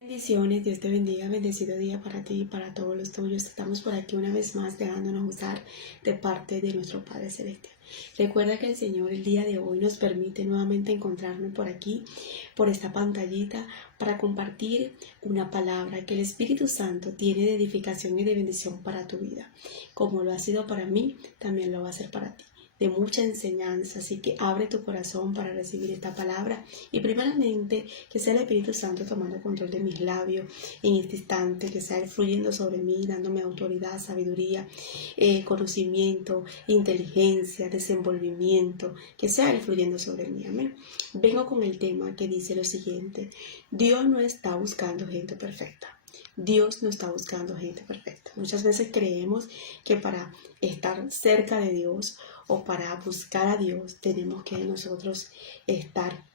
Bendiciones, Dios te bendiga, bendecido día para ti y para todos los tuyos. Estamos por aquí una vez más dejándonos usar de parte de nuestro Padre Celestial. Recuerda que el Señor el día de hoy nos permite nuevamente encontrarnos por aquí, por esta pantallita, para compartir una palabra que el Espíritu Santo tiene de edificación y de bendición para tu vida. Como lo ha sido para mí, también lo va a ser para ti, de mucha enseñanza. Así que abre tu corazón para recibir esta palabra y primeramente que sea el Espíritu Santo tomando control de mis labios en este instante, que sea Él fluyendo sobre mí, dándome autoridad, sabiduría, conocimiento, inteligencia, desenvolvimiento, que sea Él fluyendo sobre mí. Amén. Vengo con el tema que dice lo siguiente: Dios no está buscando gente perfecta. Dios no está buscando gente perfecta. Muchas veces creemos que para estar cerca de Dios o para buscar a Dios tenemos que nosotros estar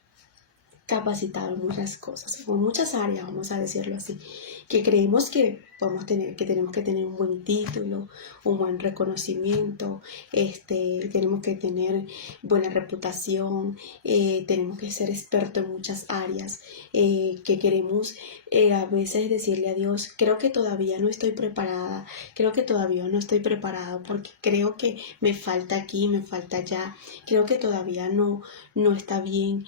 capacitados en muchas cosas, en muchas áreas, vamos a decirlo así, que creemos que tenemos que tener un buen título, un buen reconocimiento, tenemos que tener buena reputación, tenemos que ser expertos en muchas áreas, que queremos a veces decirle a Dios: creo que todavía no estoy preparada, creo que todavía no estoy preparado porque creo que me falta aquí, me falta allá, creo que todavía no está bien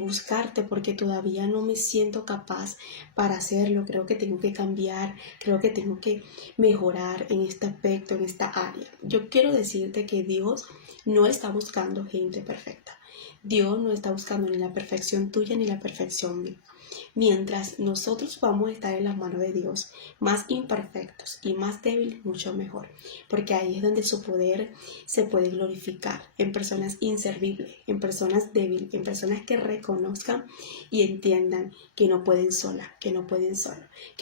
buscarte porque todavía no me siento capaz para hacerlo, creo que tengo que cambiar, creo que tengo que mejorar en este aspecto, en esta área. Yo quiero decirte que Dios no está buscando gente perfecta. Dios no está buscando ni la perfección tuya ni la perfección mía. Mientras nosotros vamos a estar en las manos de Dios, más imperfectos y más débiles, mucho mejor, porque ahí es donde su poder se puede glorificar en personas inservibles, en personas débiles, en personas que reconozcan y entiendan que no pueden sola, que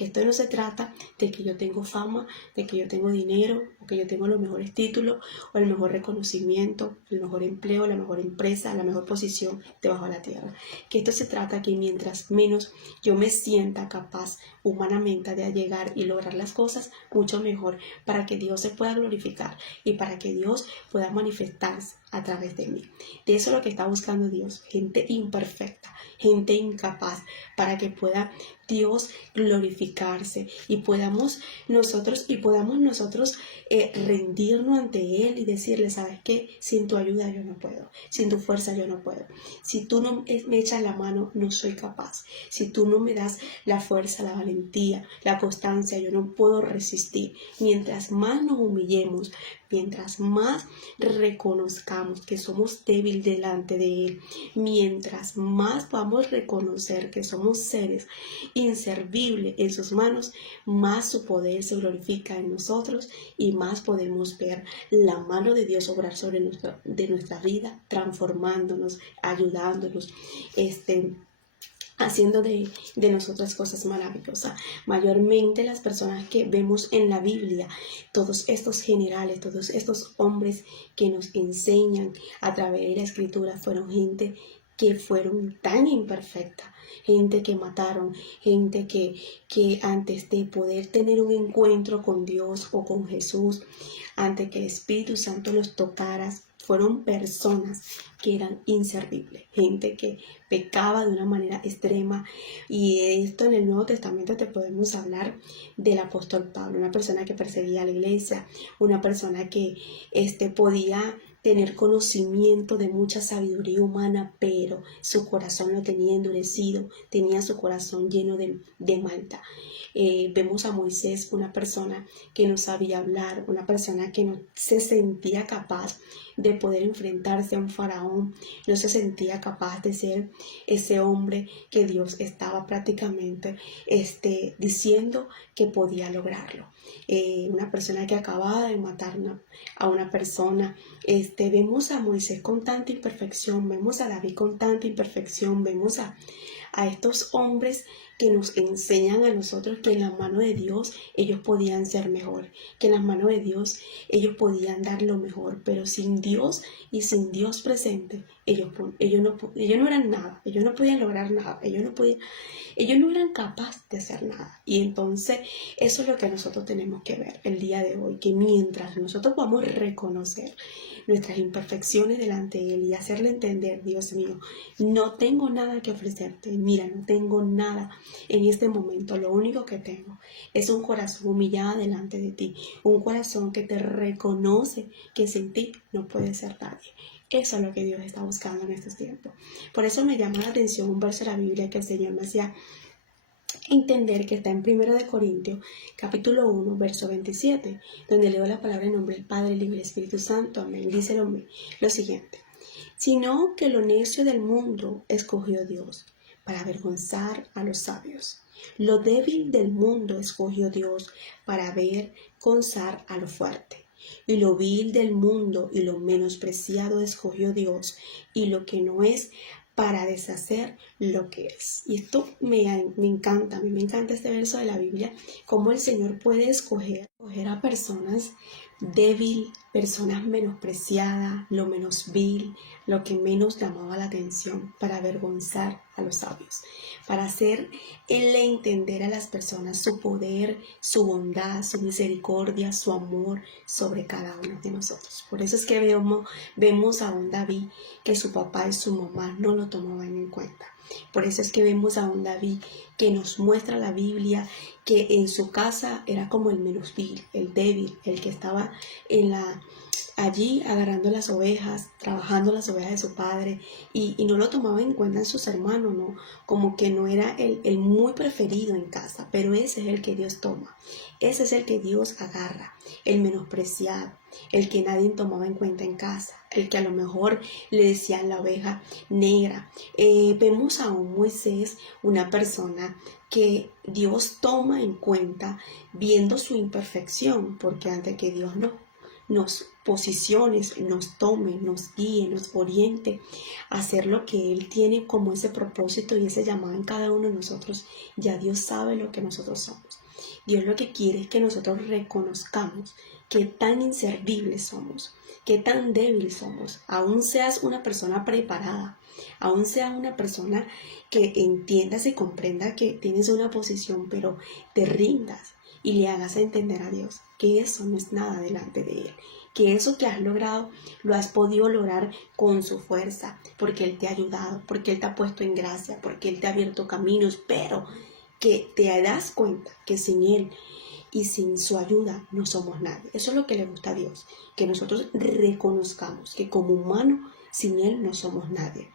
esto no se trata de que yo tengo fama, de que yo tengo dinero, o que yo tengo los mejores títulos, o el mejor reconocimiento, el mejor empleo, la mejor empresa, la mejor posición debajo de la tierra. Que esto se trata que mientras menos yo me sienta capaz humanamente de llegar y lograr las cosas, mucho mejor, para que Dios se pueda glorificar y para que Dios pueda manifestarse a través de mí. De eso es lo que está buscando Dios: gente imperfecta, gente incapaz, para que pueda Dios glorificarse y podamos nosotros rendirnos ante Él y decirle: ¿sabes qué? Sin tu ayuda yo no puedo, sin tu fuerza yo no puedo. Si tú no me echas la mano, no soy capaz. Si tú no me das la fuerza, la valentía, la constancia, yo no puedo resistir. Mientras más nos humillemos, mientras más reconozcamos que somos débiles delante de Él, mientras más podamos reconocer que somos seres inservibles en sus manos, más su poder se glorifica en nosotros y más podemos ver la mano de Dios obrar sobre nuestra vida, transformándonos, ayudándonos, haciendo de nosotras cosas maravillosas. Mayormente las personas que vemos en la Biblia, todos estos generales, todos estos hombres que nos enseñan a través de la Escritura, fueron gente que fueron tan imperfecta, gente que mataron, gente que antes de poder tener un encuentro con Dios o con Jesús, antes que el Espíritu Santo los tocara, fueron personas que eran inservibles, gente que pecaba de una manera extrema. Y esto en el Nuevo Testamento te podemos hablar del apóstol Pablo, una persona que perseguía a la iglesia, una persona que podía tener conocimiento de mucha sabiduría humana, pero su corazón lo tenía endurecido, tenía su corazón lleno de maldad. Vemos a Moisés, una persona que no sabía hablar, una persona que no se sentía capaz de poder enfrentarse a un faraón, no se sentía capaz de ser ese hombre que Dios estaba prácticamente diciendo que podía lograrlo. Una persona que acababa de matar a una persona. Vemos a Moisés con tanta imperfección, vemos a David con tanta imperfección, vemos a estos hombres que nos enseñan a nosotros que en la mano de Dios ellos podían ser mejor, que en las manos de Dios ellos podían dar lo mejor, pero sin Dios y sin Dios presente, ellos no eran nada, ellos no podían lograr nada, ellos no eran capaces de hacer nada. Y entonces eso es lo que nosotros tenemos que ver el día de hoy, que mientras nosotros podamos reconocer nuestras imperfecciones delante de Él y hacerle entender: Dios mío, no tengo nada que ofrecerte, mira, no tengo nada en este momento lo único que tengo es un corazón humillado delante de ti, un corazón que te reconoce que sin ti no puede ser nadie. Eso es lo que Dios está buscando en estos tiempos. Por eso me llama la atención un verso de la Biblia que el Señor me hacía entender, que está en 1 Corintios, capítulo 1, verso 27, donde leo la palabra en nombre del Padre, el Hijo y el Espíritu Santo. Amén. Dice lo siguiente: sino que lo necio del mundo escogió Dios para avergonzar a los sabios. Lo débil del mundo escogió Dios para avergonzar a lo fuerte. Y lo vil del mundo y lo menospreciado escogió Dios, y lo que no es, para deshacer lo que es. Y esto me encanta, a mí me encanta este verso de la Biblia, cómo el Señor puede escoger a personas débil, personas menospreciadas, lo menos vil, lo que menos llamaba la atención, para avergonzar a los sabios, para hacerle entender a las personas su poder, su bondad, su misericordia, su amor sobre cada uno de nosotros. Por eso es que vemos a un David que su papá y su mamá no lo tomaban en cuenta. Por eso es que vemos a un David que nos muestra la Biblia que en su casa era como el menos vil, el débil, el que estaba allí agarrando las ovejas, trabajando las ovejas de su padre, y no lo tomaba en cuenta en sus hermanos, ¿no? Como que no era el muy preferido en casa, pero ese es el que Dios toma, ese es el que Dios agarra, el menospreciado, el que nadie tomaba en cuenta en casa, el que a lo mejor le decían la oveja negra. Vemos a un Moisés, una persona que Dios toma en cuenta viendo su imperfección, porque antes que Dios nos posicione, nos tome, nos guíe, nos oriente a hacer lo que Él tiene como ese propósito y ese llamado en cada uno de nosotros, ya Dios sabe lo que nosotros somos. Dios lo que quiere es que nosotros reconozcamos qué tan inservibles somos, qué tan débiles somos. Aún seas una persona preparada, aún seas una persona que entiendas y comprenda que tienes una posición, pero te rindas y le hagas entender a Dios que eso no es nada delante de Él, que eso que has logrado lo has podido lograr con su fuerza, porque Él te ha ayudado, porque Él te ha puesto en gracia, porque Él te ha abierto caminos, pero que te das cuenta que sin Él y sin su ayuda no somos nadie. Eso es lo que le gusta a Dios, que nosotros reconozcamos que como humano sin Él no somos nadie.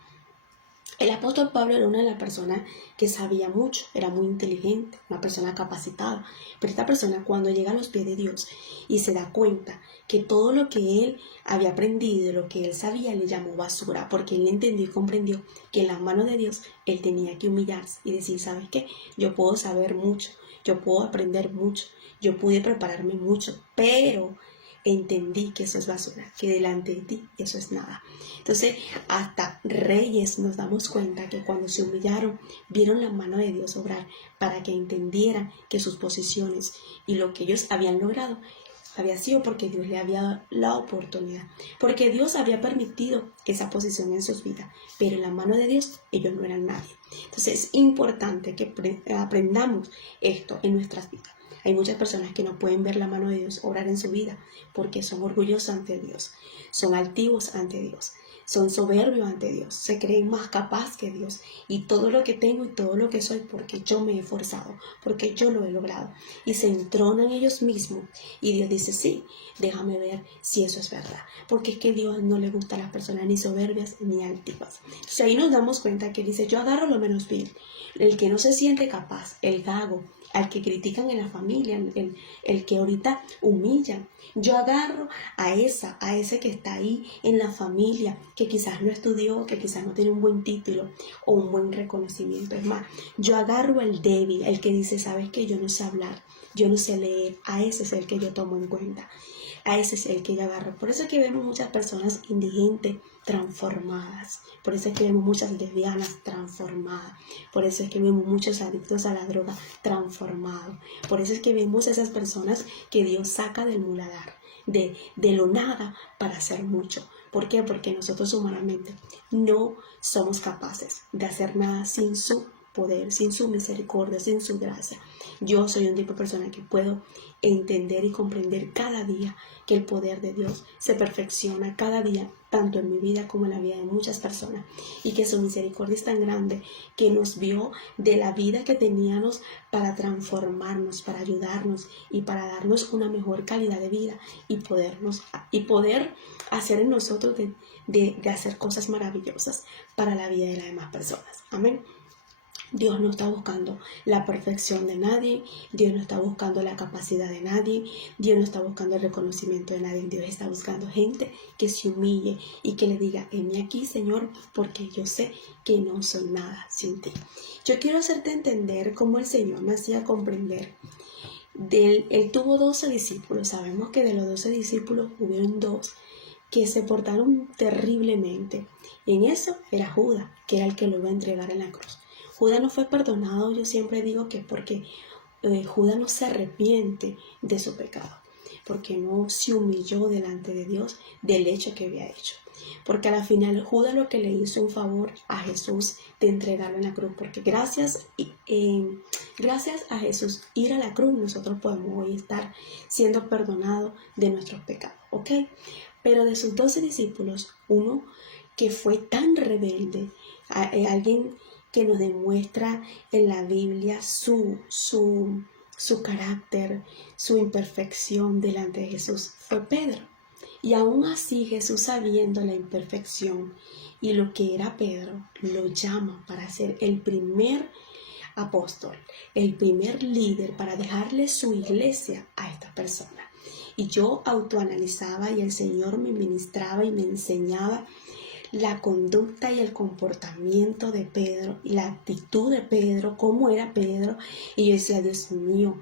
El apóstol Pablo era una de las personas que sabía mucho, era muy inteligente, una persona capacitada. Pero esta persona, cuando llega a los pies de Dios y se da cuenta que todo lo que él había aprendido, lo que él sabía, le llamó basura, porque él entendió y comprendió que en las manos de Dios él tenía que humillarse y decir: ¿sabes qué? Yo puedo saber mucho, yo puedo aprender mucho, yo pude prepararme mucho, pero entendí que eso es basura, que delante de ti eso es nada. Entonces, hasta reyes nos damos cuenta que cuando se humillaron, vieron la mano de Dios obrar para que entendieran que sus posiciones y lo que ellos habían logrado había sido porque Dios le había dado la oportunidad, porque Dios había permitido esa posición en sus vidas, pero en la mano de Dios ellos no eran nadie. Entonces es importante que aprendamos esto en nuestras vidas. Hay muchas personas que no pueden ver la mano de Dios obrar en su vida porque son orgullosos ante Dios, son altivos ante Dios, son soberbios ante Dios, se creen más capaz que Dios, y todo lo que tengo y todo lo que soy porque yo me he esforzado, porque yo lo he logrado, y se entronan ellos mismos, y Dios dice: sí, déjame ver si eso es verdad, porque es que a Dios no le gusta a las personas ni soberbias ni altivas. Entonces ahí nos damos cuenta que dice: yo agarro lo menos vil, el que no se siente capaz, el gago, al que critican en la familia, el que ahorita humillan. Yo agarro a ese que está ahí en la familia, que quizás no estudió, que quizás no tiene un buen título o un buen reconocimiento. Es más, yo agarro al débil, el que dice: ¿sabes qué? Yo no sé hablar, yo no sé leer. A ese es el que yo tomo en cuenta. A ese es el que yo agarro. Por eso es que vemos muchas personas indigentes transformadas. Por eso es que vemos muchas lesbianas transformadas. Por eso es que vemos muchos adictos a la droga transformados. Por eso es que vemos esas personas que Dios saca del muladar, de lo nada, para hacer mucho. ¿Por qué? Porque nosotros humanamente no somos capaces de hacer nada sin su poder, sin su misericordia, sin su gracia. Yo soy un tipo de persona que puedo entender y comprender cada día que el poder de Dios se perfecciona cada día, tanto en mi vida como en la vida de muchas personas, y que su misericordia es tan grande que nos vio de la vida que teníamos para transformarnos, para ayudarnos y para darnos una mejor calidad de vida y poder hacer en nosotros de hacer cosas maravillosas para la vida de las demás personas. Amén. Dios no está buscando la perfección de nadie, Dios no está buscando la capacidad de nadie, Dios no está buscando el reconocimiento de nadie. Dios está buscando gente que se humille y que le diga: heme aquí, Señor, porque yo sé que no soy nada sin ti. Yo quiero hacerte entender cómo el Señor me hacía comprender. Él tuvo 12 discípulos. Sabemos que de los 12 discípulos hubieron 2 que se portaron terriblemente. En eso era Judas, que era el que lo iba a entregar en la cruz. Judas no fue perdonado, yo siempre digo que porque Judas no se arrepiente de su pecado, porque no se humilló delante de Dios del hecho que había hecho. Porque a la final Judas lo que le hizo un favor a Jesús de entregarlo en la cruz, porque gracias a Jesús ir a la cruz nosotros podemos hoy estar siendo perdonados de nuestros pecados, ¿ok? Pero de sus 12 discípulos, uno que fue tan rebelde, alguien que nos demuestra en la Biblia su carácter, su imperfección delante de Jesús, fue Pedro. Y aún así Jesús, sabiendo la imperfección y lo que era Pedro, lo llama para ser el primer apóstol, el primer líder, para dejarle su iglesia a esta persona. Y yo autoanalizaba y el Señor me ministraba y me enseñaba la conducta y el comportamiento de Pedro y la actitud de Pedro, cómo era Pedro. Y yo decía: Dios mío,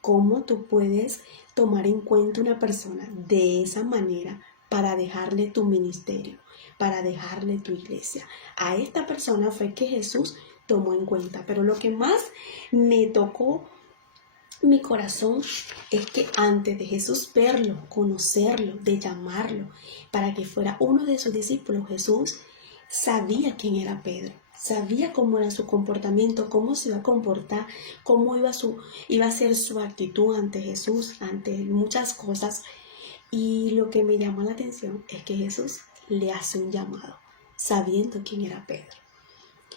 ¿cómo tú puedes tomar en cuenta una persona de esa manera para dejarle tu ministerio, para dejarle tu iglesia? A esta persona fue que Jesús tomó en cuenta. Pero lo que más me tocó mi corazón es que antes de Jesús verlo, conocerlo, de llamarlo para que fuera uno de sus discípulos, Jesús sabía quién era Pedro, sabía cómo era su comportamiento, cómo se iba a comportar, cómo iba a ser su actitud ante Jesús, ante muchas cosas. Y lo que me llamó la atención es que Jesús le hace un llamado, sabiendo quién era Pedro.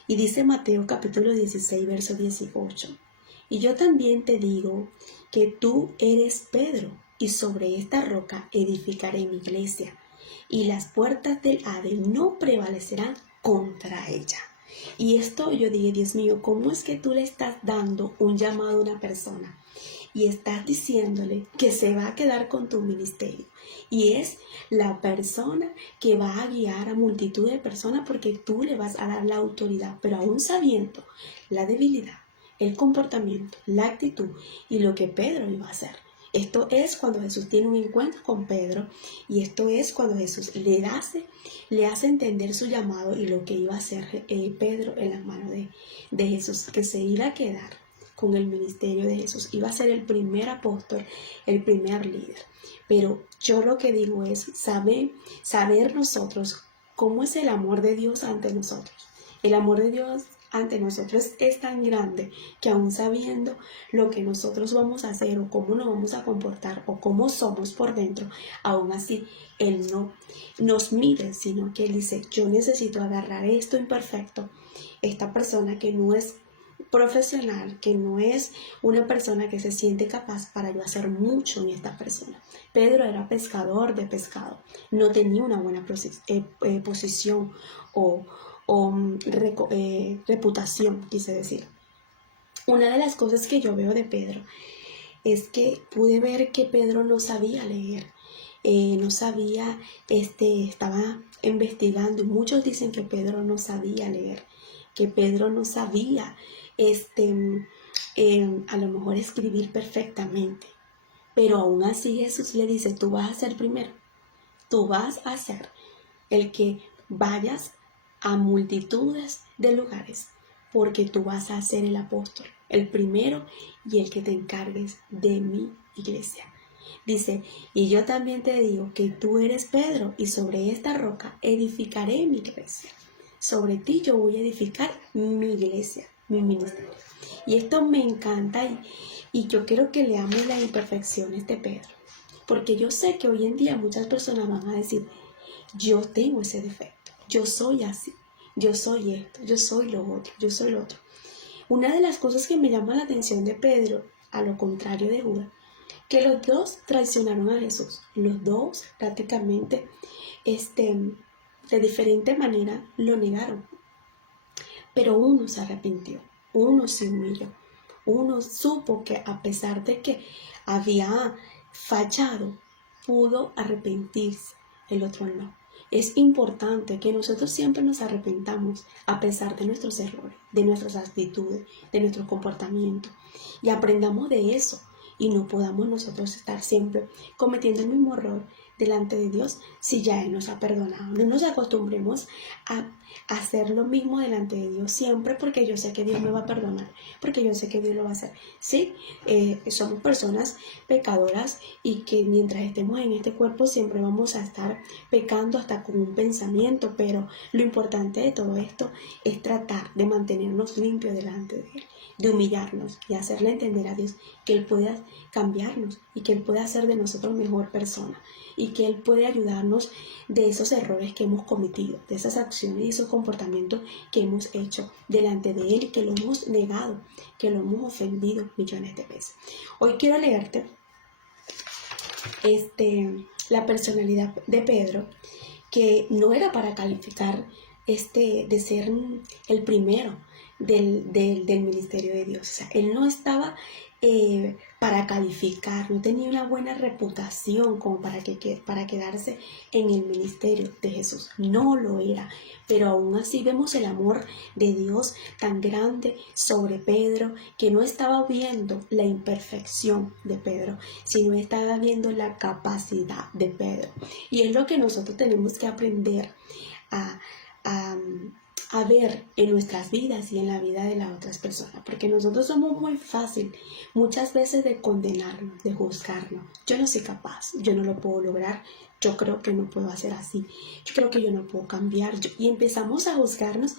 Y dice Mateo capítulo 16, verso 18: y yo también te digo que tú eres Pedro, y sobre esta roca edificaré mi iglesia, y las puertas del Hades no prevalecerán contra ella. Y esto yo dije: Dios mío, ¿cómo es que tú le estás dando un llamado a una persona y estás diciéndole que se va a quedar con tu ministerio? Y es la persona que va a guiar a multitud de personas, porque tú le vas a dar la autoridad, pero aún sabiendo la debilidad, el comportamiento, la actitud y lo que Pedro iba a hacer. Esto es cuando Jesús tiene un encuentro con Pedro, y esto es cuando Jesús le hace entender su llamado y lo que iba a hacer Pedro en las manos de Jesús, que se iba a quedar con el ministerio de Jesús, iba a ser el primer apóstol, el primer líder. Pero yo lo que digo es saber nosotros cómo es el amor de Dios ante nosotros. El amor de Dios ante nosotros es tan grande que aún sabiendo lo que nosotros vamos a hacer o cómo nos vamos a comportar o cómo somos por dentro, aún así Él no nos mide, sino que Él dice: yo necesito agarrar esto imperfecto, esta persona que no es profesional, que no es una persona que se siente capaz, para yo hacer mucho en esta persona. Pedro era pescador de pescado, no tenía una buena posición o reputación, quise decir. Una de las cosas que yo veo de Pedro es que pude ver que Pedro no sabía leer, no sabía, estaba investigando, y muchos dicen que Pedro no sabía leer, que Pedro no sabía a lo mejor escribir perfectamente, pero aún así Jesús le dice: tú vas a ser primero, tú vas a ser el que vayas a multitudes de lugares, porque tú vas a ser el apóstol, el primero, y el que te encargues de mi iglesia. Dice: y yo también te digo que tú eres Pedro, y sobre esta roca edificaré mi iglesia. Sobre ti yo voy a edificar mi iglesia. mi ministerio. Y esto me encanta y yo quiero que leamos las imperfecciones de Pedro. Porque yo sé que hoy en día muchas personas van a decir, yo tengo ese defecto, yo soy así, yo soy esto, yo soy lo otro, yo soy lo otro. Una de las cosas que me llama la atención de Pedro, a lo contrario de Judas, que los dos traicionaron a Jesús. Los dos prácticamente de diferente manera lo negaron. Pero uno se arrepintió, uno se humilló, uno supo que a pesar de que había fallado, pudo arrepentirse, el otro no. Es importante que nosotros siempre nos arrepentamos a pesar de nuestros errores, de nuestras actitudes, de nuestro comportamiento y aprendamos de eso y no podamos nosotros estar siempre cometiendo el mismo error delante de Dios si ya Él nos ha perdonado. No nos acostumbremos a hacer lo mismo delante de Dios siempre porque yo sé que Dios me va a perdonar, porque yo sé que Dios lo va a hacer. Sí, somos personas pecadoras y que mientras estemos en este cuerpo siempre vamos a estar pecando hasta con un pensamiento, pero lo importante de todo esto es tratar de mantenernos limpios delante de Él, de humillarnos y hacerle entender a Dios que Él puede cambiarnos y que Él puede hacer de nosotros mejor persona y que Él puede ayudarnos de esos errores que hemos cometido, de esas acciones y esos comportamientos que hemos hecho delante de Él y que lo hemos negado, que lo hemos ofendido millones de veces. Hoy quiero leerte la personalidad de Pedro, que no era para calificar de ser el primero del ministerio de Dios. O sea, él no estaba para calificar, no tenía una buena reputación como para quedarse en el ministerio de Jesús. No lo era, pero aún así vemos el amor de Dios tan grande sobre Pedro, que no estaba viendo la imperfección de Pedro, sino estaba viendo la capacidad de Pedro. Y es lo que nosotros tenemos que aprender a ver en nuestras vidas y en la vida de las otras personas, porque nosotros somos muy fácil muchas veces de condenarnos, de juzgarnos. Yo no soy capaz, yo no lo puedo lograr, yo creo que no puedo hacer así, yo creo que yo no puedo cambiar, y empezamos a juzgarnos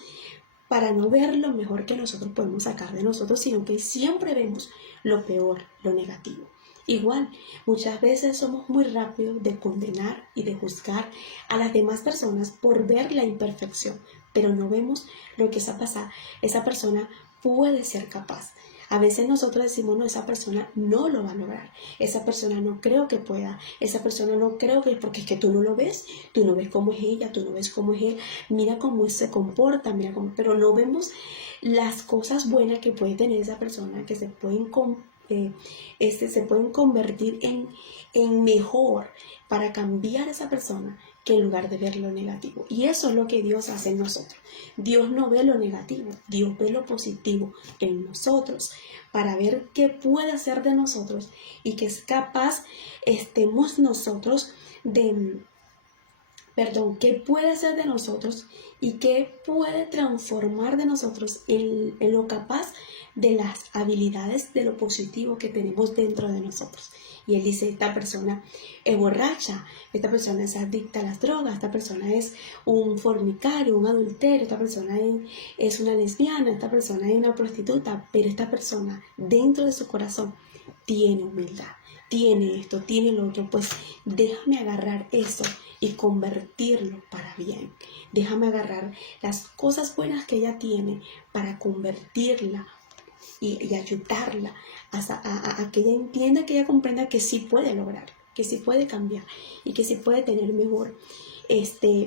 para no ver lo mejor que nosotros podemos sacar de nosotros, sino que siempre vemos lo peor, lo negativo. Igual, muchas veces somos muy rápidos de condenar y de juzgar a las demás personas por ver la imperfección, pero no vemos lo que esa persona puede ser capaz. A veces nosotros decimos, no, esa persona no lo va a lograr, esa persona no creo que pueda, esa persona no creo que, porque es que tú no lo ves, tú no ves cómo es ella, tú no ves cómo es él, mira cómo se comporta, mira cómo, pero no vemos las cosas buenas que puede tener esa persona, que se pueden convertir en mejor para cambiar a esa persona, que en lugar de ver lo negativo. Y eso es lo que Dios hace en nosotros. Dios no ve lo negativo, Dios ve lo positivo en nosotros, para ver qué puede hacer de nosotros y que es capaz estemos nosotros qué puede hacer de nosotros y qué puede transformar de nosotros en lo capaz de las habilidades de lo positivo que tenemos dentro de nosotros. Y él dice, esta persona es borracha, esta persona es adicta a las drogas, esta persona es un fornicario, un adulterio, esta persona es una lesbiana, esta persona es una prostituta, pero esta persona dentro de su corazón tiene humildad, tiene esto, tiene lo otro, pues déjame agarrar eso y convertirlo para bien. Déjame agarrar las cosas buenas que ella tiene para convertirla y ayudarla a que ella entienda, que ella comprenda que sí puede lograr, que sí puede cambiar y que sí puede tener mejor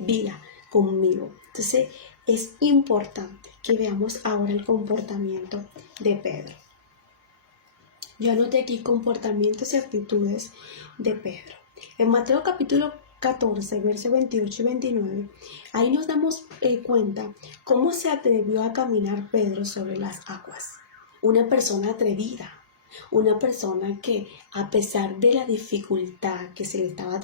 vida conmigo. Entonces es importante que veamos ahora el comportamiento de Pedro. Yo anoté aquí comportamientos y actitudes de Pedro. En Mateo capítulo 14, versos 28 y 29, ahí nos damos cuenta cómo se atrevió a caminar Pedro sobre las aguas. Una persona atrevida, una persona que a pesar de la dificultad que se le estaba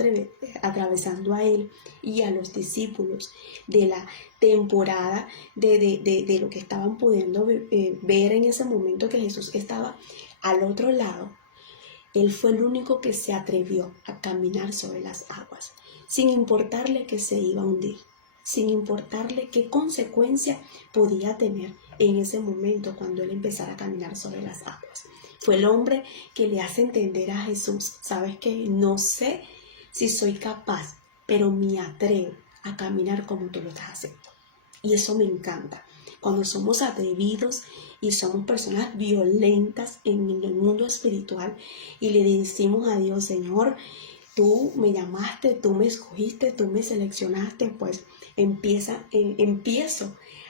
atravesando a él y a los discípulos, de la temporada de lo que estaban pudiendo ver en ese momento que Jesús estaba al otro lado, él fue el único que se atrevió a caminar sobre las aguas, sin importarle que se iba a hundir, sin importarle qué consecuencia podía tener en ese momento cuando él empezara a caminar sobre las aguas. Fue el hombre que le hace entender a Jesús, sabes que no sé si soy capaz, pero me atrevo a caminar como tú lo estás haciendo. Y eso me encanta. Cuando somos atrevidos y somos personas violentas en el mundo espiritual y le decimos a Dios, Señor, tú me llamaste, tú me escogiste, tú me seleccionaste, pues empiezo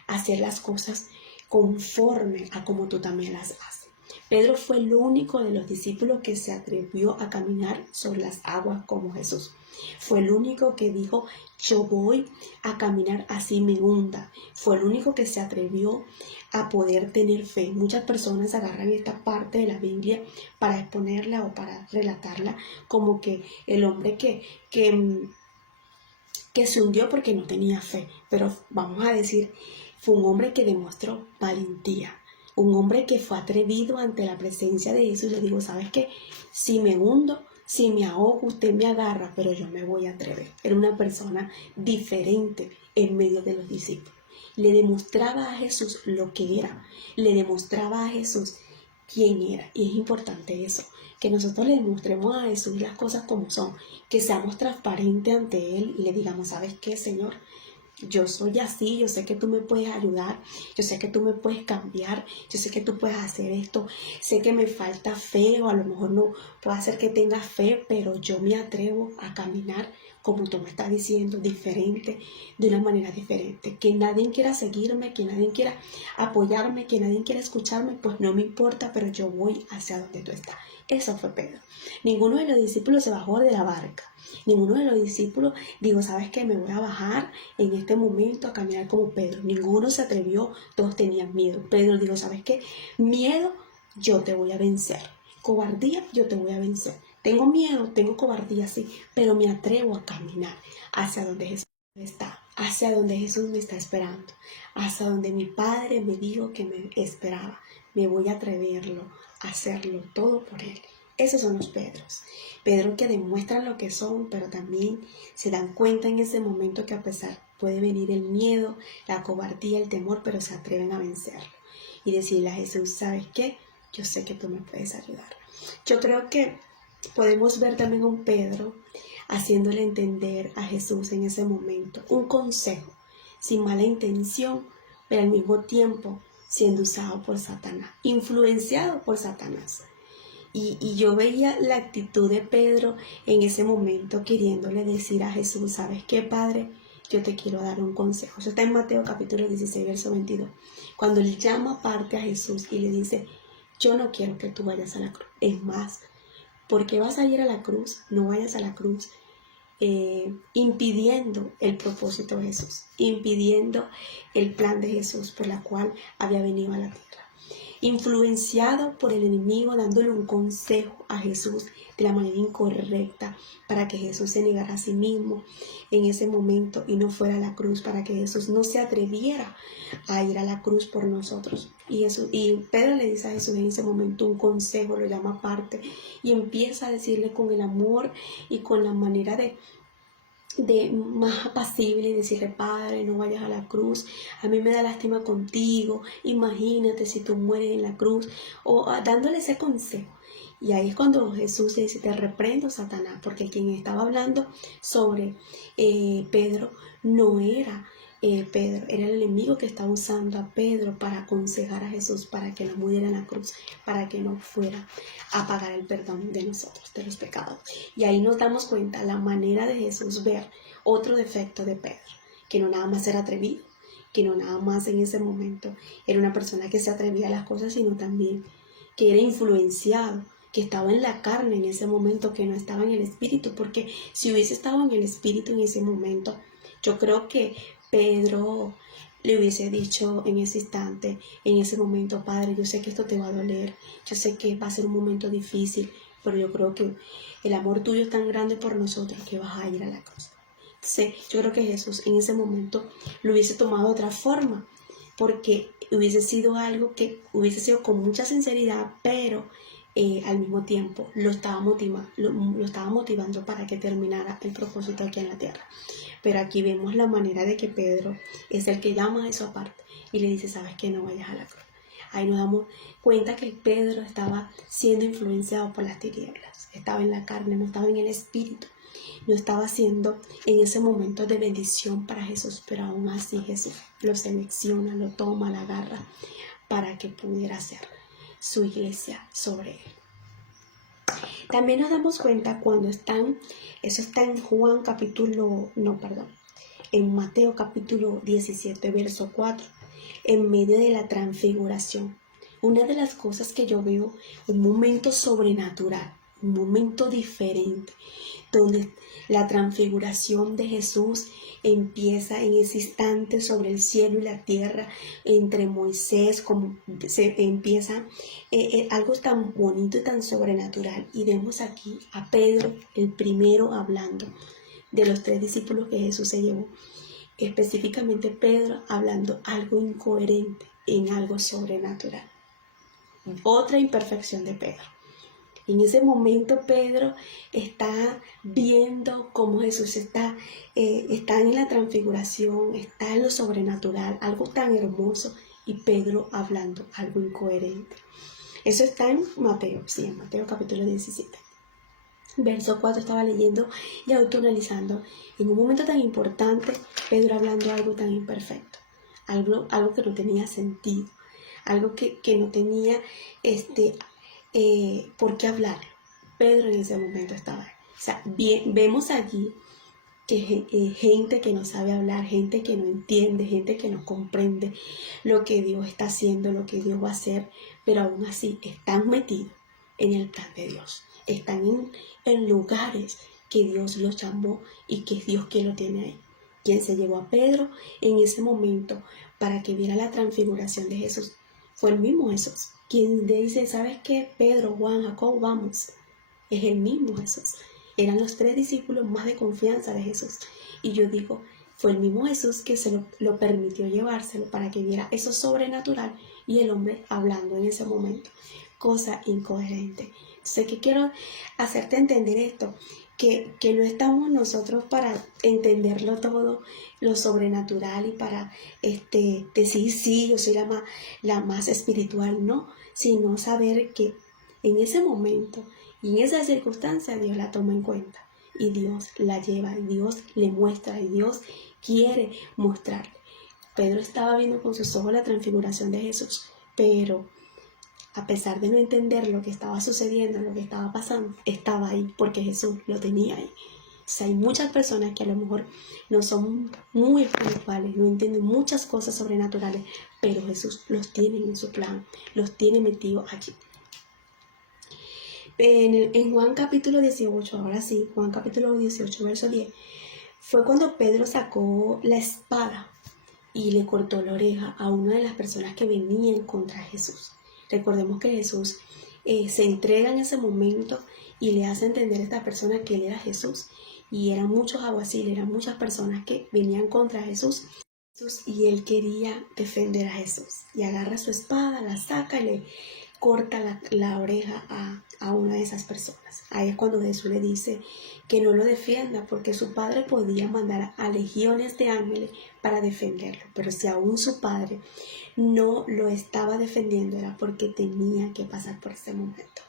a hacer las cosas conforme a como tú también las haces. Pedro fue el único de los discípulos que se atrevió a caminar sobre las aguas como Jesús. Fue el único que dijo, yo voy a caminar así me hunda. Fue el único que se atrevió a poder tener fe. Muchas personas agarran esta parte de la Biblia para exponerla o para relatarla como que el hombre que se hundió porque no tenía fe. Pero vamos a decir, fue un hombre que demostró valentía. Un hombre que fue atrevido ante la presencia de Jesús y le digo, ¿sabes qué? Si me hundo, si me ahogo, usted me agarra, pero yo me voy a atrever. Era una persona diferente en medio de los discípulos. Le demostraba a Jesús lo que era. Le demostraba a Jesús quién era. Y es importante eso, que nosotros le demostremos a Jesús las cosas como son. Que seamos transparentes ante Él y le digamos, ¿sabes qué, Señor? Yo soy así, yo sé que tú me puedes ayudar, yo sé que tú me puedes cambiar, yo sé que tú puedes hacer esto, sé que me falta fe o a lo mejor no puedo hacer que tengas fe, pero yo me atrevo a caminar como tú me estás diciendo, diferente, de una manera diferente. Que nadie quiera seguirme, que nadie quiera apoyarme, que nadie quiera escucharme, pues no me importa, pero yo voy hacia donde tú estás. Eso fue Pedro. Ninguno de los discípulos se bajó de la barca. Ninguno de los discípulos dijo, ¿sabes qué? Me voy a bajar en este momento a caminar como Pedro. Ninguno se atrevió, todos tenían miedo. Pedro dijo, ¿sabes qué? Miedo, yo te voy a vencer. Cobardía, yo te voy a vencer. Tengo miedo, tengo cobardía, sí, pero me atrevo a caminar hacia donde Jesús está, hacia donde Jesús me está esperando, hacia donde mi Padre me dijo que me esperaba. Me voy a atreverlo, a hacerlo todo por Él. Esos son los Pedros. Pedros que demuestran lo que son, pero también se dan cuenta en ese momento que a pesar puede venir el miedo, la cobardía, el temor, pero se atreven a vencerlo. Y decirle a Jesús, ¿sabes qué? Yo sé que tú me puedes ayudar. Yo creo que podemos ver también a un Pedro haciéndole entender a Jesús en ese momento un consejo, sin mala intención, pero al mismo tiempo siendo usado por Satanás, influenciado por Satanás. Y yo veía la actitud de Pedro en ese momento queriéndole decir a Jesús, ¿sabes qué, Padre? Yo te quiero dar un consejo. Eso está en Mateo capítulo 16, verso 22. Cuando él llama aparte a Jesús y le dice, yo no quiero que tú vayas a la cruz. Es más, ¿por qué vas a ir a la cruz? No vayas a la cruz. Impidiendo el propósito de Jesús, impidiendo el plan de Jesús por la cual había venido a la tierra. Influenciado por el enemigo, dándole un consejo a Jesús de la manera incorrecta para que Jesús se negara a sí mismo en ese momento y no fuera a la cruz, para que Jesús no se atreviera a ir a la cruz por nosotros. Y Pedro le dice a Jesús en ese momento un consejo, lo llama aparte y empieza a decirle con el amor y con la manera de más apacible y decirle, Padre, no vayas a la cruz, a mí me da lástima contigo, imagínate si tú mueres en la cruz, o dándole ese consejo. Y ahí es cuando Jesús le dice, te reprendo, Satanás, porque quien estaba hablando sobre Pedro no era Pedro, era el enemigo que estaba usando a Pedro para aconsejar a Jesús para que no muriera en la cruz, para que no fuera a pagar el perdón de nosotros, de los pecados. Y ahí nos damos cuenta la manera de Jesús ver otro defecto de Pedro, que no nada más era atrevido, que no nada más en ese momento era una persona que se atrevía a las cosas, sino también que era influenciado, que estaba en la carne en ese momento, que no estaba en el espíritu, porque si hubiese estado en el espíritu en ese momento, yo creo que Pedro le hubiese dicho en ese instante, en ese momento, Padre, yo sé que esto te va a doler, yo sé que va a ser un momento difícil, pero yo creo que el amor tuyo es tan grande por nosotros que vas a ir a la cruz. Entonces, yo creo que Jesús en ese momento lo hubiese tomado de otra forma, porque hubiese sido algo que hubiese sido con mucha sinceridad, pero al mismo tiempo lo estaba motivando para que terminara el propósito aquí en la tierra. Pero aquí vemos la manera de que Pedro es el que llama a eso aparte y le dice, sabes que no vayas a la cruz. Ahí nos damos cuenta que Pedro estaba siendo influenciado por las tinieblas, estaba en la carne, no estaba en el espíritu, no estaba siendo en ese momento de bendición para Jesús, pero aún así Jesús lo selecciona, lo toma, la agarra para que pudiera hacer su iglesia sobre él. También nos damos cuenta cuando eso está en en Mateo capítulo 17, verso 4, en medio de la transfiguración. Una de las cosas que yo veo, un momento sobrenatural, un momento diferente, donde la transfiguración de Jesús empieza en ese instante sobre el cielo y la tierra, entre Moisés, como se empieza algo tan bonito y tan sobrenatural. Y vemos aquí a Pedro, el primero, hablando de los 3 discípulos que Jesús se llevó. Específicamente Pedro hablando algo incoherente en algo sobrenatural. Otra imperfección de Pedro. En ese momento Pedro está viendo cómo Jesús está en la transfiguración, está en lo sobrenatural, algo tan hermoso, y Pedro hablando algo incoherente. Eso está en Mateo, en Mateo capítulo 17. Verso 4 estaba leyendo y autoanalizando. En un momento tan importante, Pedro hablando algo tan imperfecto, algo que no tenía sentido, algo que no tenía por qué hablar. Pedro en ese momento estaba. O sea, vemos allí que gente que no sabe hablar, gente que no entiende, gente que no comprende lo que Dios está haciendo, lo que Dios va a hacer, pero aún así están metidos en el plan de Dios. Están en lugares que Dios los llamó y que es Dios quien lo tiene ahí. Quien se llevó a Pedro en ese momento para que viera la transfiguración de Jesús fue el mismo Jesús. Quien le dice, ¿sabes qué? Pedro, Juan, Jacob, vamos. Es el mismo Jesús. Eran los 3 discípulos más de confianza de Jesús. Y yo digo, fue el mismo Jesús que se lo permitió llevárselo para que viera eso sobrenatural y el hombre hablando en ese momento. Cosa incoherente. Sé que quiero hacerte entender esto, que no estamos nosotros para entenderlo todo, lo sobrenatural, y para decir, sí, yo soy la más espiritual, no, sino saber que en ese momento y en esa circunstancia Dios la toma en cuenta y Dios la lleva y Dios le muestra y Dios quiere mostrarle. Pedro estaba viendo con sus ojos la transfiguración de Jesús, pero a pesar de no entender lo que estaba sucediendo, lo que estaba pasando, estaba ahí porque Jesús lo tenía ahí. O sea, hay muchas personas que a lo mejor no son muy espirituales, no entienden muchas cosas sobrenaturales, pero Jesús los tiene en su plan, los tiene metidos allí. En Juan capítulo 18, ahora sí, Juan capítulo 18, verso 10, fue cuando Pedro sacó la espada y le cortó la oreja a una de las personas que venían contra Jesús. Recordemos que Jesús se entrega en ese momento y le hace entender a esta persona que él era Jesús. Y eran muchos alguaciles, eran muchas personas que venían contra Jesús. Y él quería defender a Jesús. Y agarra su espada, la saca y le corta la oreja a una de esas personas. Ahí es cuando Jesús le dice que no lo defienda, porque su padre podía mandar a legiones de ángeles para defenderlo. Pero si aún su padre no lo estaba defendiendo, era porque tenía que pasar por ese momento.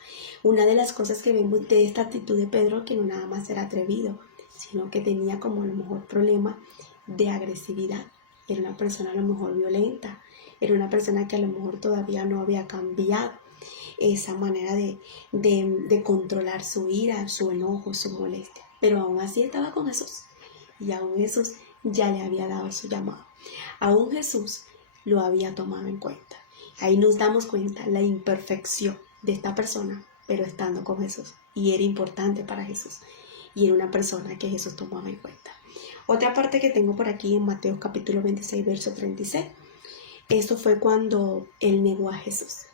Una de las cosas que vemos de esta actitud de Pedro, que no nada más era atrevido, sino que tenía como a lo mejor problema de agresividad. Era una persona a lo mejor violenta, era una persona que a lo mejor todavía no había cambiado esa manera de controlar su ira, su enojo, su molestia. Pero aún así estaba con Jesús y aún Jesús ya le había dado su llamado. Aún Jesús lo había tomado en cuenta. Ahí nos damos cuenta la imperfección de esta persona, pero estando con Jesús. Y era importante para Jesús. Y era una persona que Jesús tomaba en cuenta. Otra parte que tengo por aquí en Mateo capítulo 26, verso 36. Esto fue cuando él negó a Jesús.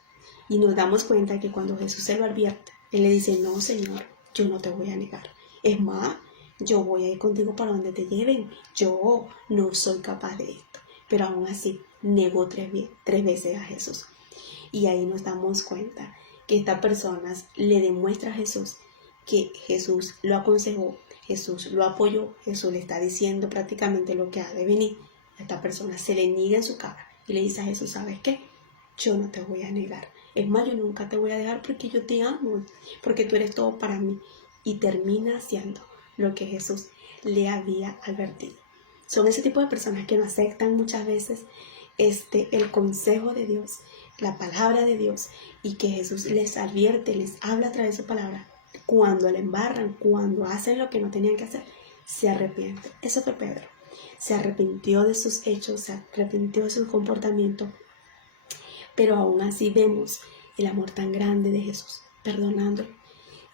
Y nos damos cuenta que cuando Jesús se lo advierte, él le dice, no, Señor, yo no te voy a negar. Es más, yo voy a ir contigo para donde te lleven. Yo no soy capaz de esto. Pero aún así negó tres veces a Jesús. Y ahí nos damos cuenta que esta persona le demuestra a Jesús que Jesús lo aconsejó, Jesús lo apoyó, Jesús le está diciendo prácticamente lo que ha de venir. Esta persona se le niega en su cara y le dice a Jesús, ¿sabes qué? Yo no te voy a negar. Es más, yo nunca te voy a dejar porque yo te amo, porque tú eres todo para mí. Y termina haciendo lo que Jesús le había advertido. Son ese tipo de personas que no aceptan muchas veces el consejo de Dios, la palabra de Dios, y que Jesús les advierte, les habla a través de su palabra. Cuando le embarran, cuando hacen lo que no tenían que hacer, se arrepienten. Eso fue Pedro. Se arrepintió de sus hechos, se arrepintió de su comportamiento, pero aún así vemos el amor tan grande de Jesús, perdonándolo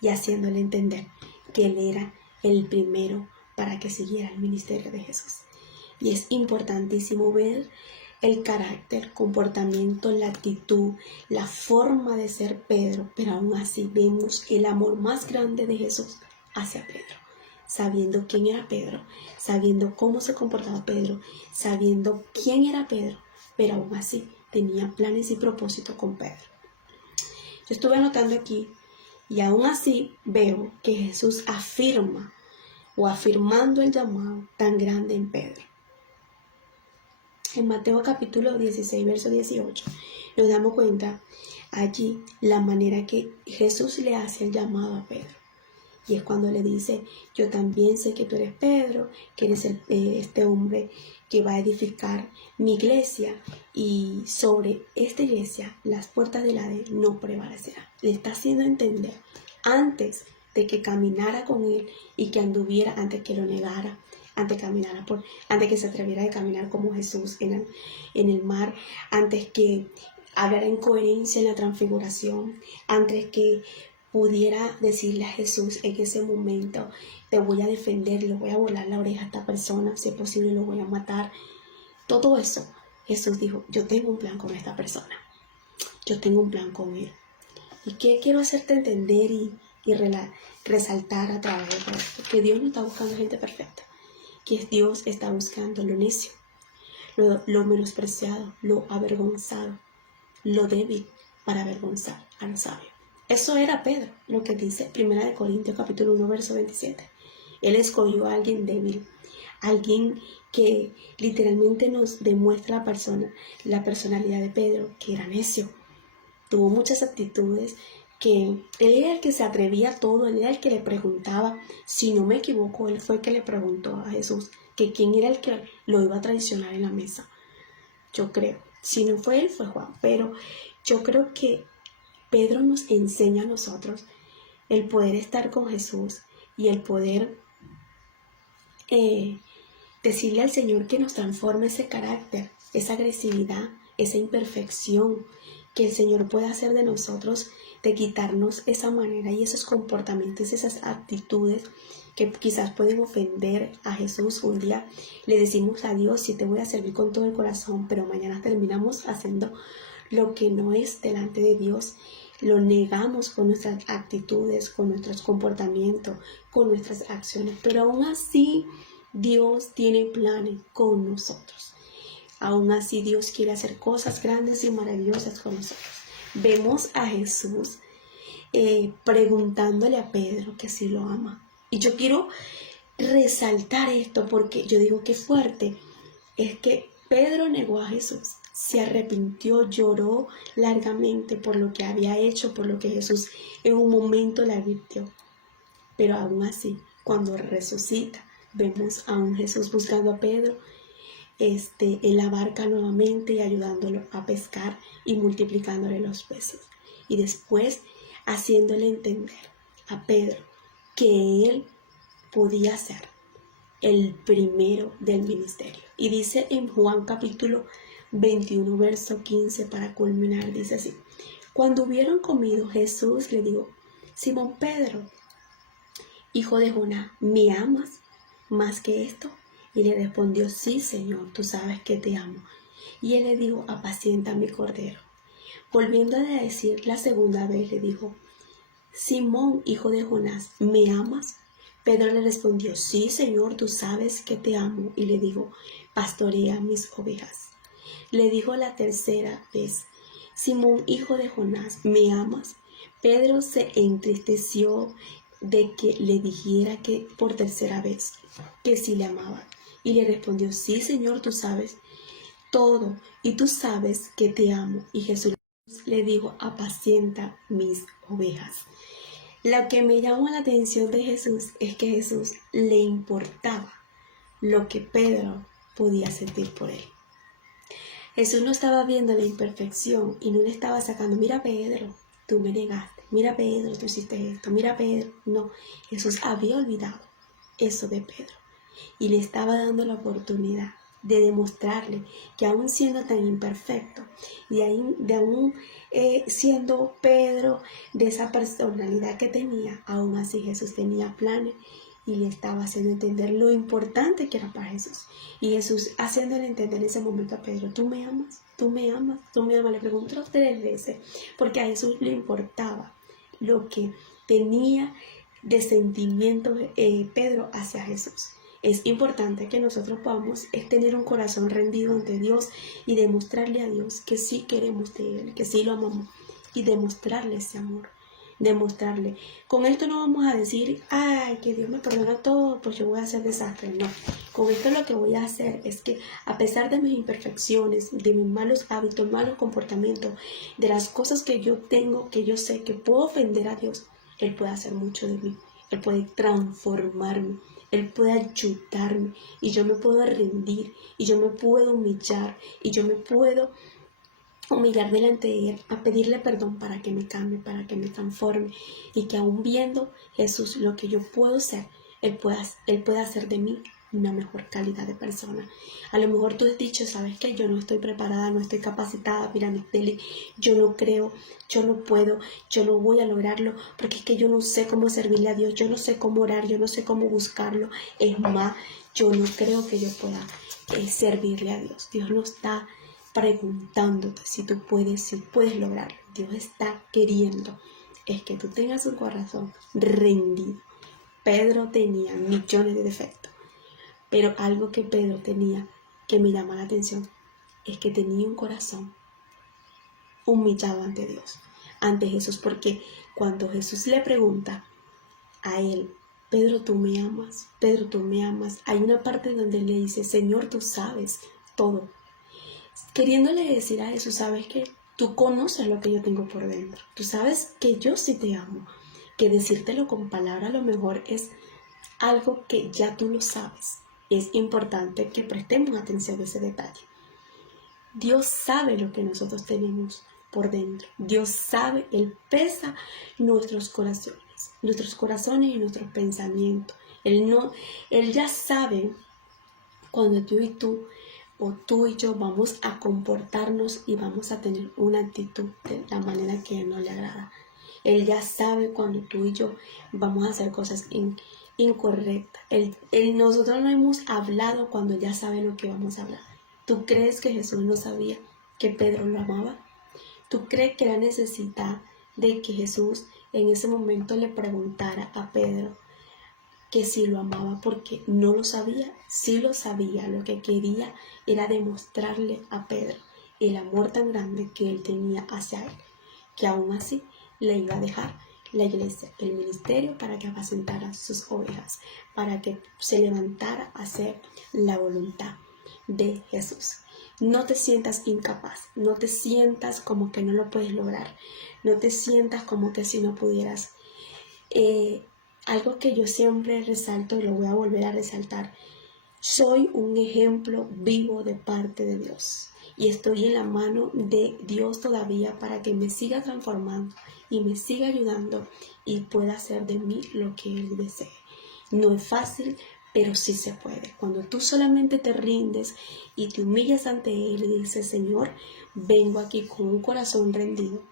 y haciéndole entender que Él era el primero para que siguiera el ministerio de Jesús. Y es importantísimo ver el carácter, comportamiento, la actitud, la forma de ser Pedro, pero aún así vemos el amor más grande de Jesús hacia Pedro, sabiendo quién era Pedro, sabiendo cómo se comportaba Pedro, sabiendo quién era Pedro, pero aún así tenía planes y propósitos con Pedro. Yo estuve anotando aquí y aún así veo que Jesús afirma o afirmando el llamado tan grande en Pedro. En Mateo capítulo 16, verso 18, nos damos cuenta allí la manera que Jesús le hace el llamado a Pedro. Y es cuando le dice, yo también sé que tú eres Pedro, que eres este hombre que va a edificar mi iglesia, y sobre esta iglesia las puertas del Hades no prevalecerán. Le está haciendo entender antes de que caminara con él y que anduviera, antes que lo negara, antes que se atreviera a caminar como Jesús en el mar, antes que hablara en coherencia en la transfiguración, antes que pudiera decirle a Jesús en ese momento, te voy a defender, le voy a volar la oreja a esta persona, si es posible lo voy a matar. Todo eso, Jesús dijo, yo tengo un plan con esta persona, yo tengo un plan con él. ¿Y qué quiero hacerte entender y resaltar a través de esto? Que Dios no está buscando gente perfecta, que Dios está buscando lo necio, lo menospreciado, lo avergonzado, lo débil, para avergonzar a los sabios. Eso era Pedro, lo que dice 1 Corintios capítulo 1, verso 27. Él escogió a alguien débil, alguien que literalmente nos demuestra la personalidad de Pedro, que era necio. Tuvo muchas actitudes, que él era el que se atrevía a todo, él era el que le preguntaba, si no me equivoco, él fue el que le preguntó a Jesús que quién era el que lo iba a traicionar en la mesa. Yo creo, si no fue él, fue Juan, pero yo creo que Pedro nos enseña a nosotros el poder estar con Jesús y el poder decirle al Señor que nos transforme ese carácter, esa agresividad, esa imperfección, que el Señor pueda hacer de nosotros, de quitarnos esa manera y esos comportamientos, esas actitudes que quizás pueden ofender a Jesús. Un día le decimos a Dios, sí te voy a servir con todo el corazón, pero mañana terminamos haciendo lo que no es delante de Dios. Lo negamos con nuestras actitudes, con nuestros comportamientos, con nuestras acciones, pero aún así Dios tiene planes con nosotros. Aún así Dios quiere hacer cosas grandes y maravillosas con nosotros. Vemos a Jesús preguntándole a Pedro que si lo ama. Y yo quiero resaltar esto porque yo digo que fuerte es que Pedro negó a Jesús, se arrepintió, lloró largamente por lo que había hecho, por lo que Jesús en un momento le advirtió. Pero aún así, cuando resucita, vemos a un Jesús buscando a Pedro en la barca nuevamente y ayudándolo a pescar y multiplicándole los peces. Y después haciéndole entender a Pedro que él podía ser el primero del ministerio. Y dice en Juan capítulo 21, verso 15, para culminar, dice así: cuando hubieron comido, Jesús le dijo, Simón Pedro, hijo de Jonás, ¿me amas más que esto? Y le respondió, sí, Señor, tú sabes que te amo. Y él le dijo, apacienta mi cordero. Volviendo a decir la segunda vez, le dijo, Simón, hijo de Jonás, ¿me amas? Pedro le respondió, sí, Señor, tú sabes que te amo. Y le dijo, pastorea mis ovejas. Le dijo la tercera vez, Simón, hijo de Jonás, ¿me amas? Pedro se entristeció de que le dijera que por tercera vez que sí le amaba. Y le respondió, sí, Señor, tú sabes todo y tú sabes que te amo. Y Jesús le dijo, apacienta mis ovejas. Lo que me llamó la atención de Jesús es que Jesús le importaba lo que Pedro podía sentir por él. Jesús no estaba viendo la imperfección y no le estaba sacando, mira Pedro, tú me negaste, mira Pedro, tú hiciste esto, mira Pedro. No, Jesús había olvidado eso de Pedro y le estaba dando la oportunidad de demostrarle que aún siendo tan imperfecto y aún siendo Pedro de esa personalidad que tenía, aún así Jesús tenía planes y le estaba haciendo entender lo importante que era para Jesús. Y Jesús haciéndole entender en ese momento a Pedro, ¿tú me amas? ¿Tú me amas? ¿Tú me amas? Le preguntó 3 veces, porque a Jesús le importaba lo que tenía de sentimiento Pedro hacia Jesús. Es importante que nosotros podamos tener un corazón rendido ante Dios y demostrarle a Dios que sí queremos de Él, que sí lo amamos y demostrarle ese amor. Demostrarle. Con esto no vamos a decir, ay, que Dios me perdona todo, pues yo voy a hacer desastre. No. Con esto lo que voy a hacer es que a pesar de mis imperfecciones, de mis malos hábitos, malos comportamientos, de las cosas que yo tengo, que yo sé que puedo ofender a Dios, Él puede hacer mucho de mí. Él puede transformarme. Él puede ayudarme y yo me puedo rendir y yo me puedo humillar y yo me puedo humillar delante de Él, a pedirle perdón para que me cambie, para que me transforme y que aún viendo Jesús lo que yo puedo ser, Él pueda hacer de mí una mejor calidad de persona. A lo mejor tú has dicho, ¿sabes qué? Yo no estoy preparada, no estoy capacitada, mira mi tele, yo no creo, yo no puedo, yo no voy a lograrlo, porque es que yo no sé cómo servirle a Dios, yo no sé cómo orar, yo no sé cómo buscarlo. Es más, yo no creo que yo pueda servirle a Dios. Dios no está preguntándote si tú puedes, si puedes lograrlo. Dios está queriendo es que tú tengas un corazón rendido. Pedro tenía millones de defectos, pero algo que Pedro tenía que me llama la atención es que tenía un corazón humillado ante Dios, ante Jesús, porque cuando Jesús le pregunta a él, Pedro, ¿tú me amas? Pedro, ¿tú me amas? Hay una parte donde él le dice, Señor, tú sabes todo. Queriéndole decir a Jesús, sabes que tú conoces lo que yo tengo por dentro. Tú sabes que yo sí te amo. Que decírtelo con palabras a lo mejor es algo que ya tú lo sabes. Es importante que prestemos atención a ese detalle. Dios sabe lo que nosotros tenemos por dentro. Dios sabe, Él pesa nuestros corazones y nuestros pensamientos. Él ya sabe cuando tú y yo vamos a comportarnos y vamos a tener una actitud de la manera que a Él no le agrada. Él ya sabe cuando tú y yo vamos a hacer cosas incorrectas. Nosotros no hemos hablado cuando ya sabe lo que vamos a hablar. ¿Tú crees que Jesús no sabía que Pedro lo amaba? ¿Tú crees que era necesidad de que Jesús en ese momento le preguntara a Pedro que si lo amaba? Porque no lo sabía, sí lo sabía. Lo que quería era demostrarle a Pedro el amor tan grande que él tenía hacia él, que aún así le iba a dejar la iglesia, el ministerio, para que apacentara sus ovejas, para que se levantara a hacer la voluntad de Jesús. No te sientas incapaz, no te sientas como que no lo puedes lograr, no te sientas como que si no pudieras. Algo que yo siempre resalto y lo voy a volver a resaltar, soy un ejemplo vivo de parte de Dios y estoy en la mano de Dios todavía para que me siga transformando y me siga ayudando y pueda hacer de mí lo que Él desee. No es fácil, pero sí se puede. Cuando tú solamente te rindes y te humillas ante Él y dices, Señor, vengo aquí con un corazón rendido.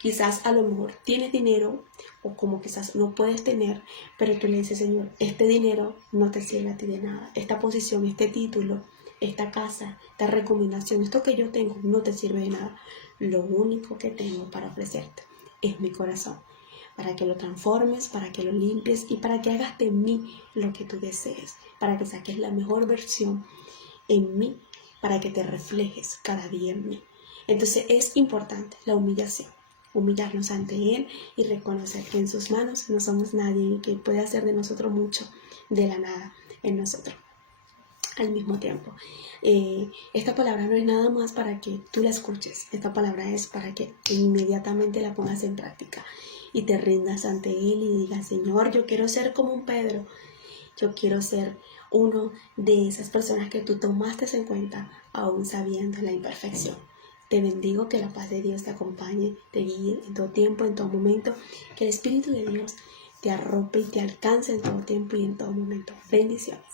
Quizás a lo mejor tienes dinero o como quizás no puedes tener, pero tú le dices, Señor, este dinero no te sirve a ti de nada. Esta posición, este título, esta casa, esta recomendación, esto que yo tengo no te sirve de nada. Lo único que tengo para ofrecerte es mi corazón, para que lo transformes, para que lo limpies y para que hagas de mí lo que tú desees, para que saques la mejor versión en mí, para que te reflejes cada día en mí. Entonces es importante la humillación. humillarnos ante Él y reconocer que en sus manos no somos nadie y que puede hacer de nosotros mucho de la nada en nosotros. Al mismo tiempo, esta palabra no es nada más para que tú la escuches, esta palabra es para que inmediatamente la pongas en práctica y te rindas ante Él y digas: Señor, yo quiero ser como un Pedro, yo quiero ser uno de esas personas que tú tomaste en cuenta aún sabiendo la imperfección. Te bendigo, que la paz de Dios te acompañe, te guíe en todo tiempo, en todo momento, que el Espíritu de Dios te arrope y te alcance en todo tiempo y en todo momento. Bendiciones.